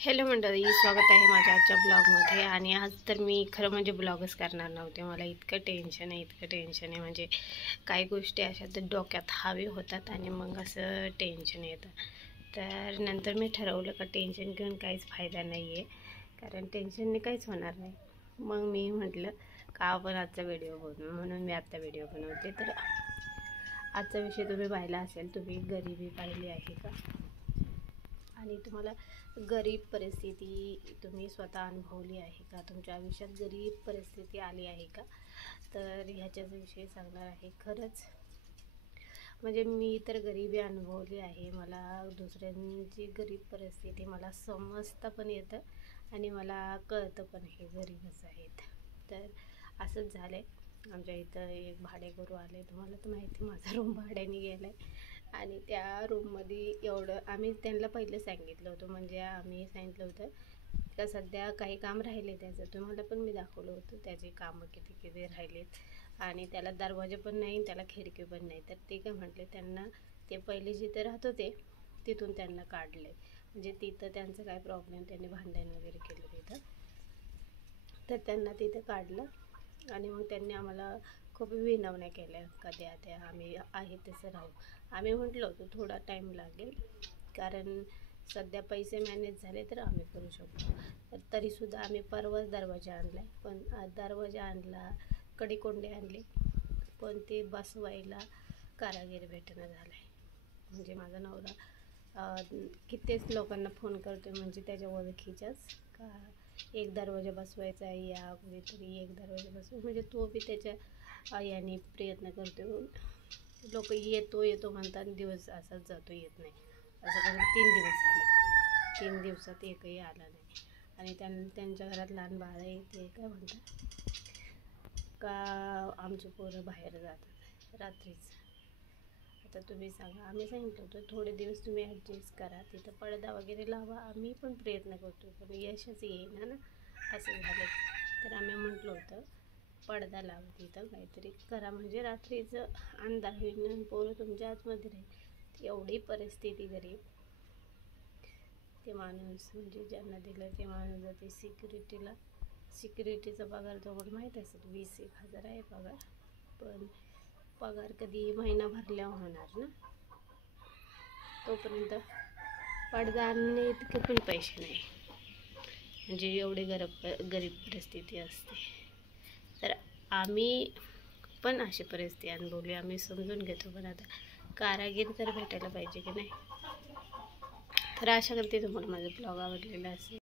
Hello मंडळी, स्वागत आहे माझ्या आजच्या ब्लॉगमध्ये. आणि आज तर मी खरं म्हणजे ब्लॉगच करणार नव्हते. मला इतकं टेन्शन आहे म्हणजे काही गोष्टी अशा तर डोक्यात हवे होतात आणि मग असं टेन्शन येतं. तर नंतर मी ठरवलं का टेन्शन घेऊन काहीच फायदा नाही आहे, कारण टेन्शनने काहीच होणार नाही. मग मी म्हटलं का आपण आजचा व्हिडिओ बनवू, म्हणून मी आजचा व्हिडिओ बनवते. तर आजचा विषय तुम्ही पाहिला असेल, तुम्ही गरिबी पाहिली आहे का, आणि तुम्हाला गरीब परिस्थिती तुम्ही स्वतः अनुभवली आहे का, तुमच्या आयुष्यात गरीब परिस्थिती आली आहे का, तर ह्याच्याच विषयी सांगणार आहे. खरंच म्हणजे मी तर गरिबी अनुभवली आहे. मला दुसऱ्यांची गरीब परिस्थिती मला समजता पण येतं आणि मला कळतं पण हे गरीबच आहेत. तर असंच झालं आहे. आमच्या इथं एक भाडेकरू आले, तुम्हाला तर माहिती माझा रूम भाड्याने गेला आहे. आणि त्या रूममध्ये एवढं आम्ही त्यांना पहिलं सांगितलं होतं, म्हणजे आम्ही सांगितलं होतं का सध्या काही काम राहिले त्याचं, तुम्हाला पण मी दाखवलं होतं त्याचे कामं किती किती राहिलेत. आणि त्याला दरवाजे पण नाही, त्याला खिडकी पण नाही. तर ते काय म्हटले, त्यांना ते पहिले जिथे राहत होते तिथून त्यांना काढलं आहे. म्हणजे तिथं त्यांचं काय प्रॉब्लेम, त्यांनी भांडण वगैरे केलं तिथं, तर त्यांना तिथं काढलं. आणि मग त्यांनी आम्हाला खूप विनवण्या केल्या, कधी आता आम्ही आहे तसं राहू. आम्ही म्हटलं होतं थोडा टाईम लागेल, कारण सध्या पैसे मॅनेज झाले तर आम्ही करू शकतो. तर तरीसुद्धा आम्ही परवाच दरवाजा आणला आहे. पण दरवाजा आणला, कडेकोंडे आणले, पण ते बसवायला कारागीर भेटणं झाला आहे. म्हणजे माझा नवरा कित्येच लोकांना फोन करतो, म्हणजे त्याच्या ओळखीच्याच, का एक दरवाजा बसवायचा आहे, या कुणीतरी एक दरवाजा बसवायचा. म्हणजे तो बी त्याच्या याने प्रयत्न करतो. लोक येतो म्हणतात, दिवस असाच जातो, येत नाही. असं करून 3 दिवस झाले, 3 दिवसात एकही आला नाही. आणि त्यांच्या घरात लहान बाळ आहे, ते काय म्हणतात का आमचे पोरं बाहेर जातात रात्रीच. आता तुम्ही सांगा, आम्ही सांगितलं होतं थोडे दिवस तुम्ही ॲडजस्ट करा, तिथं पडदा वगैरे लावा. आम्ही पण प्रयत्न करतो, पण यशच येईना ना, असं झालं. तर आम्ही म्हटलं होतं पडदा लावा, तिथं काहीतरी करा, म्हणजे रात्रीचं अंधार होईल आणि पोरं तुमच्या आतमध्ये राहील. एवढी परिस्थिती गरीब. ते माणूस म्हणजे ज्यांना दिलं ते माणूस जाते सिक्युरिटीचा पगार तुम्हाला माहीत असेल, 20,000 आहे पगार. पण पगार कधी महिना भरल्यावर होणार ना, तोपर्यंत पडदा आणणे इतके पण पैसे नाही. म्हणजे एवढी गरीब परिस्थिती असते. तर आम्ही पण अशी परिस्थिती अनुभवली, आम्ही समजून घेतो. पण आता कारागीर तर भेटायला पाहिजे की नाही. तर आशा करते तुम्हाला माझा ब्लॉग आवडलेला असेल.